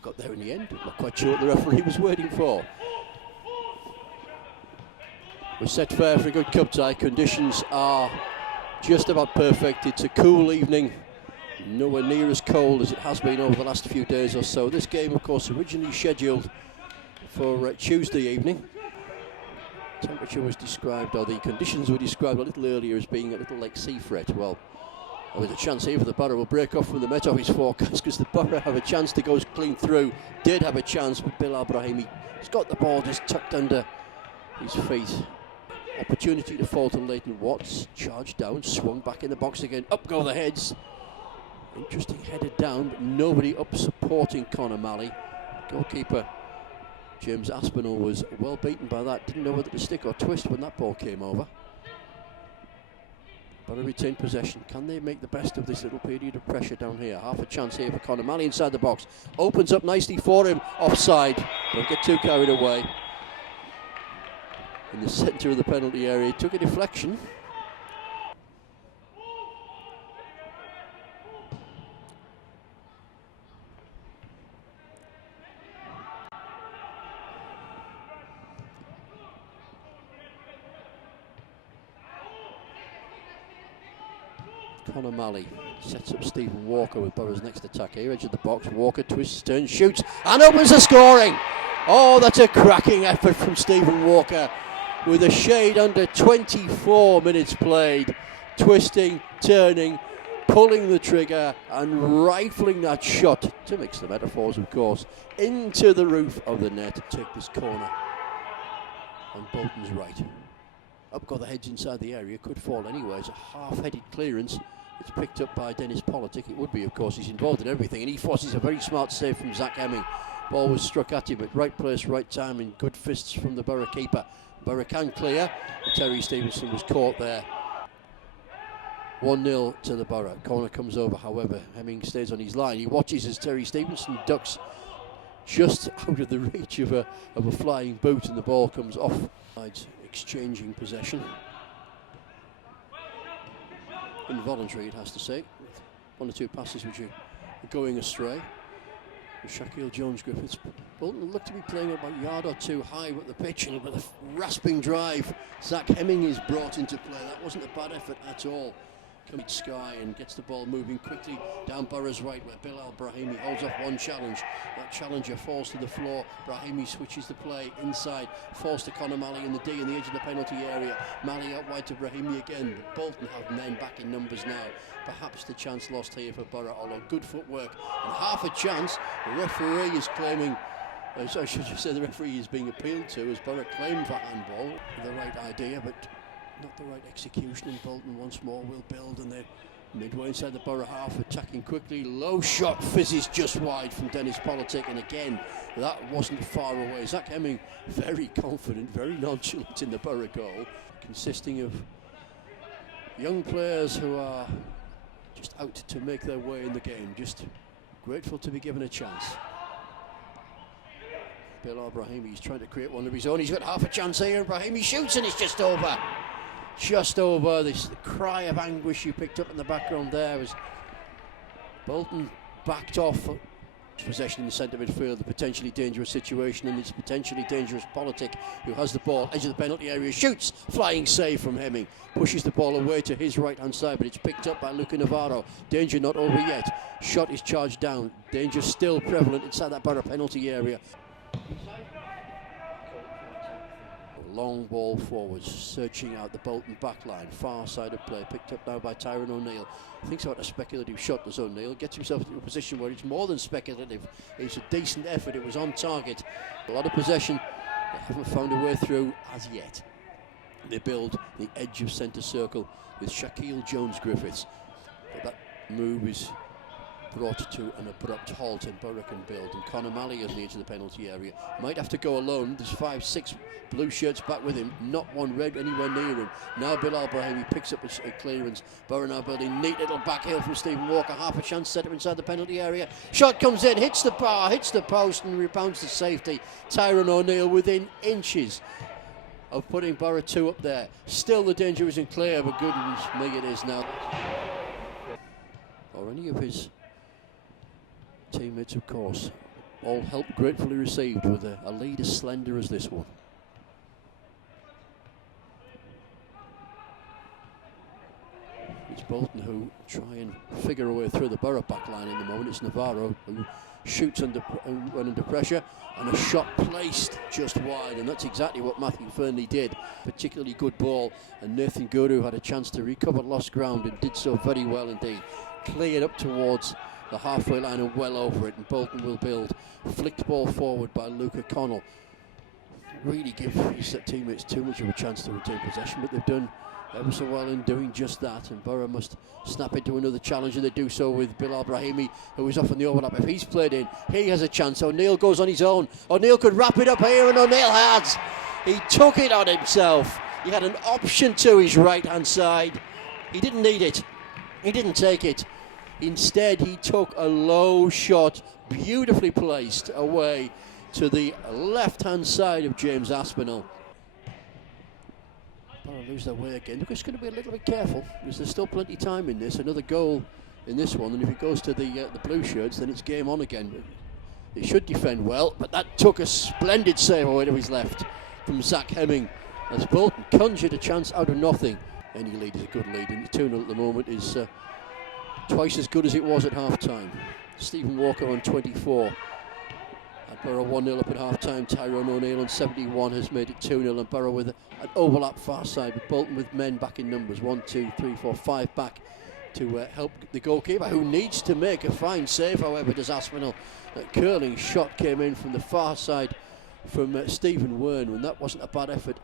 we got there in the end. Not quite sure what the referee was waiting for. We're set fair for a good cup tie. Conditions are just about perfect. It's a cool evening, nowhere near as cold as it has been over the last few days or so. This game, of course, originally scheduled for Tuesday evening. Temperature was described, or the conditions were described a little earlier as being a little like sea fret. Well, there was a chance here for the Boro will break off from the Met Office forecast, because the Boro have a chance to go clean through. Did have a chance, but Bilal Brahimi has got the ball just tucked under his feet. Opportunity to fall to Leighton Watts. Charged down, swung back in the box again. Up go the heads. Interesting headed down, but nobody up supporting Conor Malley. Goalkeeper James Aspinall was well beaten by that. Didn't know whether to stick or twist when that ball came over. But a retained possession. Can they make the best of this little period of pressure down here? Half a chance here for Conor Malley inside the box. Opens up nicely for him. Offside. Don't get too carried away. In the centre of the penalty area, he took a deflection. Conor Malley sets up Stephen Walker with Boro's next attack here. Edge of the box, Walker twists, turns, shoots, and opens the scoring. Oh, that's a cracking effort from Stephen Walker, with a shade under 24 minutes played, twisting, turning, pulling the trigger and rifling that shot, to mix the metaphors of course, into the roof of the net to take this corner on Bolton's right. Up got the heads inside the area, could fall anywhere. It's a half-headed clearance. It's picked up by Dennis Politic. It would be, of course, he's involved in everything, and he forces a very smart save from Zach Hemming. Ball was struck at him at right place, right time, in good fists from the Boro keeper. Boro can clear, and Terry Stevenson was caught there. 1-0 to the Boro. Corner comes over, however, Hemming stays on his line. He watches as Terry Stevenson ducks just out of the reach of a flying boot, and the ball comes off. Exchanging possession. Involuntary, it has to say. One or two passes which are going astray. Shaquille Jones-Griffiths. Bolton looked to be playing about a yard or two high with the pitch, and with a rasping drive, Zach Hemming is brought into play. That wasn't a bad effort at all. Comes Sky and gets the ball moving quickly down Boro's right, where Bilal Brahimi holds off one challenge. That challenger falls to the floor. Brahimi switches the play inside, falls to Conor Malley in the D in the edge of the penalty area. Malley out wide to Brahimi again. But Bolton have men back in numbers now. Perhaps the chance lost here for Boro, although good footwork and half a chance. The referee is claiming, so I should just say the referee is being appealed to, as Boro claimed for handball. The right idea, but not the right execution, and Bolton once more will build, and they're midway inside the Boro half, attacking quickly. Low shot fizzes just wide from Dennis Politic, and again that wasn't far away. Zach Hemming very confident, very nonchalant in the Boro goal, consisting of young players who are just out to make their way in the game, just grateful to be given a chance. Bilal Brahimi is trying to create one of his own. He's got half a chance here, and Brahimi shoots, and it's just over. Just over. This the cry of anguish you picked up in the background there was Bolton backed off possession in the centre midfield, a potentially dangerous situation, and it's potentially dangerous Politic, who has the ball, edge of the penalty area, shoots, flying save from Hemming, pushes the ball away to his right hand side, but it's picked up by Luca Navarro. Danger not over yet. Shot is charged down. Danger still prevalent inside that Boro penalty area. Long ball forwards, searching out the Bolton backline, far side of play, picked up now by Tyrone O'Neill. Thinks about a speculative shot, does O'Neill, gets himself into a position where it's more than speculative, it's a decent effort, it was on target. A lot of possession, they haven't found a way through as yet. They build the edge of centre circle with Shaquille Jones-Griffiths, but that move is brought to an abrupt halt, and Boro can build, and Conor Malley at the edge of the penalty area might have to go alone. There's 5-6 blue shirts back with him, not one red anywhere near him. Now Bilal Brahimi picks up a clearance. Boro now building, neat little back heel from Stephen Walker, half a chance, set up inside the penalty area. Shot comes in, hits the bar, hits the post, and rebounds to safety. Tyrone O'Neill within inches of putting Boro 2 up there. Still the danger isn't clear, but goodness me it is now. Or any of his teammates, of course. all help gratefully received with a lead as slender as this one. It's Bolton who try and figure a way through the Boro back line in the moment. It's Navarro who shoots when under pressure, and a shot placed just wide, and that's exactly what Matthew Fernley did. Particularly good ball, and Nathan Guru had a chance to recover lost ground and did so very well indeed. Cleared up towards the halfway line and well over it, and Bolton will build. Flicked ball forward by Luca Connell. Really give his teammates too much of a chance to retain possession, but they've done ever so well in doing just that, and Boro must snap into another challenge, and they do so with Bilal Brahimi, who is off on the overlap. If he's played in, he has a chance. O'Neill goes on his own. O'Neill could wrap it up here, and O'Neill has. He took it on himself. He had an option to his right hand side. He didn't need it. He didn't take it. Instead, he took a low shot, beautifully placed away to the left hand side of James Aspinall. Boro lose their way again. They're just going to be a little bit careful because there's still plenty of time in this. Another goal in this one, and if it goes to the blue shirts, then it's game on again. They should defend well, but that took a splendid save away to his left from Zach Hemming as Bolton conjured a chance out of nothing. Any lead is a good lead, and 2-0 at the moment is twice as good as it was at half time. Stephen Walker on 24. Boro 1-0 up at half-time. Tyrone O'Neill on 71 has made it 2-0, and Boro with an overlap far side, with Bolton with men back in numbers. 1, 2, 3, 4, 5 back to help the goalkeeper, who needs to make a fine save, however, does Aspinall. That curling shot came in from the far side from Stephen Wern, and that wasn't a bad effort